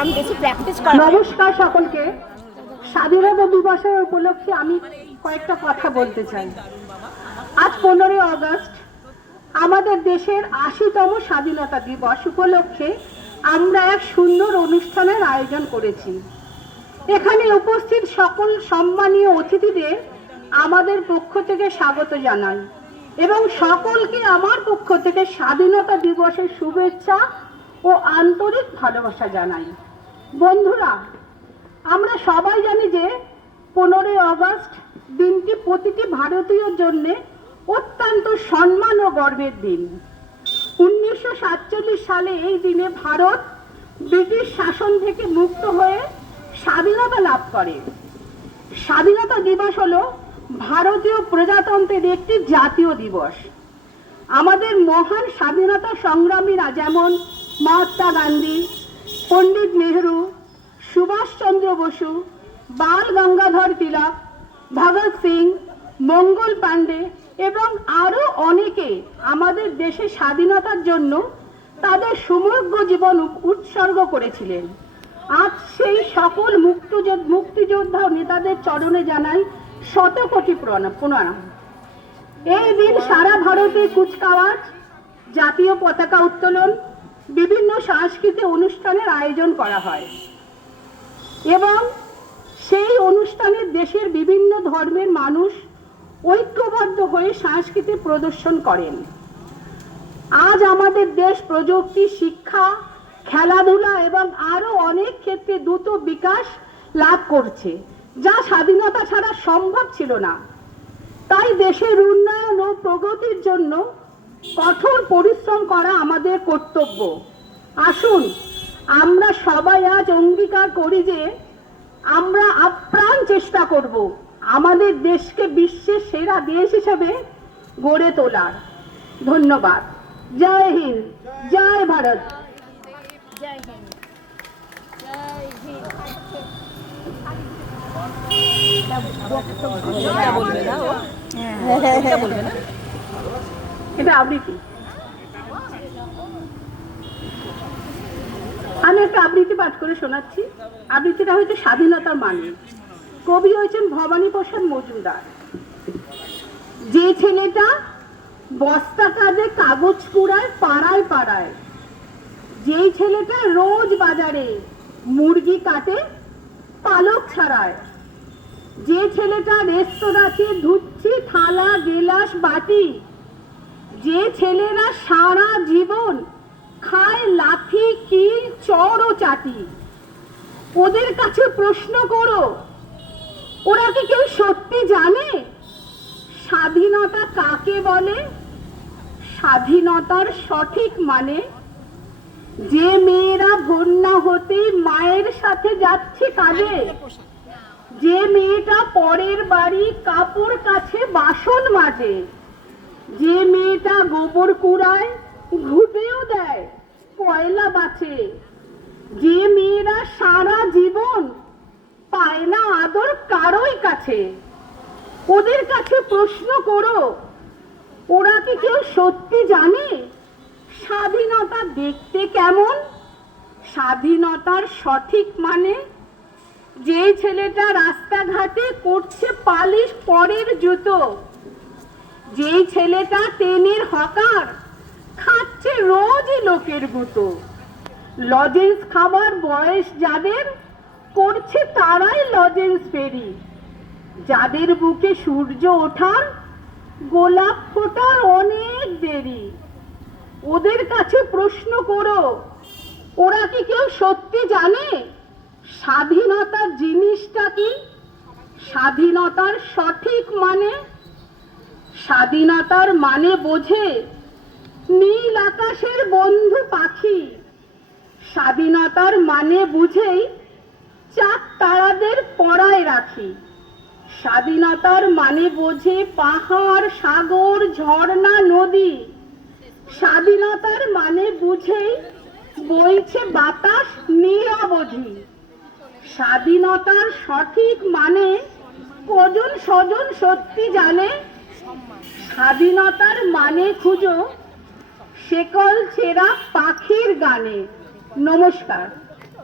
আমি বেশি প্র্যাকটিস করি। নমস্কার সকলকে। স্বাধীনতা দিবসের উপলক্ষে আমি কয়েকটা কথা বলতে চাই। আজ 15ই আগস্ট আমাদের দেশের 80তম স্বাধীনতা দিবস উপলক্ষে আমরা এক সুন্দর অনুষ্ঠানের আয়োজন করেছি। এখানে উপস্থিত সকল সম্মানীয় অতিথিদের আমাদের পক্ষ থেকে স্বাগত জানাই এবং সকলকে আমার পক্ষ থেকে স্বাধীনতা দিবসের শুভেচ্ছা ও আন্তরিক ভালোবাসা জানাই। বন্ধুরা, আমরা সবাই জানি যে 15ই আগস্ট দিনটি প্রতিটি ভারতীয়র জন্য অত্যন্ত সম্মান ও গর্বের দিন। 1947 সালে এই দিনে ভারত ব্রিটিশ শাসন থেকে মুক্ত হয়ে স্বাধীনতা লাভ করে। স্বাধীনতা দিবস হলো ভারতীয় প্রজাতন্ত্রের একটি জাতীয় দিবস। আমাদের মহান স্বাধীনতা সংগ্রামীরা যেমন মহাত্মা গান্ধী, পণ্ডিত নেহেরু, সুভাষচন্দ্র বসু, বাল গঙ্গাধর তিলক, ভগৎ সিং, মঙ্গল পাণ্ডে এবং আরো অনেকে আমাদের দেশের স্বাধীনতার জন্য তাদের সমগ্র জীবন উৎসর্গ করেছিলেন। আজ সেই সকল মুক্তিযোদ্ধা নেতাদের চরণে জানাই শত কোটি প্রণাম। এই দিন সারা ভারতে কুচকাওয়াজ, জাতীয় পতাকা উত্তোলন, বিভিন্ন সাংস্কৃতিক অনুষ্ঠানের আয়োজন করা হয় এবং সেই অনুষ্ঠানে দেশের বিভিন্ন ধর্মের মানুষ ঐক্যবদ্ধ হয়ে সাংস্কৃতিক প্রদর্শন করেন। আজ আমাদের দেশ প্রযুক্তি, শিক্ষা, খেলাধুলা এবং আরো অনেক ক্ষেত্রে দ্রুত বিকাশ লাভ করছে, যা স্বাধীনতা ছাড়া সম্ভব ছিল না। তাই দেশের উন্নয়ন ও প্রগতির জন্য কঠোর পরিশ্রম করা আমাদের কর্তব্য। আসুন আমরা সবাই আজ অঙ্গীকার করি যে আমরা আপ্রাণ চেষ্টা করব আমাদের দেশকে বিশ্বের সেরা দেশ হিসেবে গড়ে তোলার। ধন্যবাদ। জয় হিন্দ, জয় ভারত। জয় হিন্দ, জয় হিন্দ। এটা আবৃত্তি। আমি একটা আবৃত্তি পাঠ করে শোনাচ্ছি। আবৃত্তিটা হচ্ছে স্বাধীনতার মানে। কবি হয়েছেন ভবানী প্রসাদ মজুমদার। যে ছেলেটা বস্তা কাঁধে কাগজ কুড়ায় পাড়ায় পাড়ায়, যেই ছেলেটা রোজ বাজারে মুরগি কাটে পালক ছাড়ায়, যে ছেলেটা রেস্তোরাঁতে ধুচ্ছি থালা গেলাস বাটি, যে ছেলেরা সারা জীবন খায় লাথি কিল চড় ও চাটি, ওদের কাছে প্রশ্ন করো, ওরা কি কেউ সত্যি জানে স্বাধীনতা কাকে বলে? স্বাধীনতার সঠিক মানে যে মেয়েরা ভোর না হতেই মায়ের সাথে যাচ্ছে কাজে, যে মেয়েটা পরের বাড়ি কাপড় কাছে বাসন মাজে, যে মেয়েটা গোবর কুড়ায় ঘুটেও দেয় কয়লা বাঁচে, যে মেয়েরা সারা জীবন পায় না আদর কারোই কাছে, ওদের কাছে প্রশ্ন করো, ওরা কি কেউ সত্যি জানে স্বাধীনতা দেখতে কেমন? স্বাধীনতার সঠিক মানে যে ছেলেটা রাস্তাঘাটে করছে পালিশ পরের জুতো, যেই ছেলেটা ট্রেনের হকার খাচ্ছে রোজই লোকের গুঁতো, লজেন্স খাবার বয়স যাদের করছে তারাই লজেন্স ফেরি, যাদের বুকে সূর্য ওঠার গোলাপ ফোটার অনেক দেরি, ওদের কাছে প্রশ্ন করো, ওরা কি কেউ সত্যি জানে স্বাধীনতার জিনিসটা কি? স্বাধীনতার সঠিক মানে স্বাধীনতার মানে বোঝে নীল আকাশের বন্ধু পাখি, স্বাধীনতার মানে বুঝেই চাঁদ তারাদের পরায় রাখি, স্বাধীনতার মানে বোঝে পাহাড় সাগর ঝর্ণা নদী, স্বাধীনতার মানে বুঝেই বইছে বাতাস নিরবধি, স্বাধীনতার সঠিক মানে কজন স্বজন সত্যি জানে? স্বাধীনতার মানে খুঁজো শেকল ছেঁড়া পাখির গানে। নমস্কার।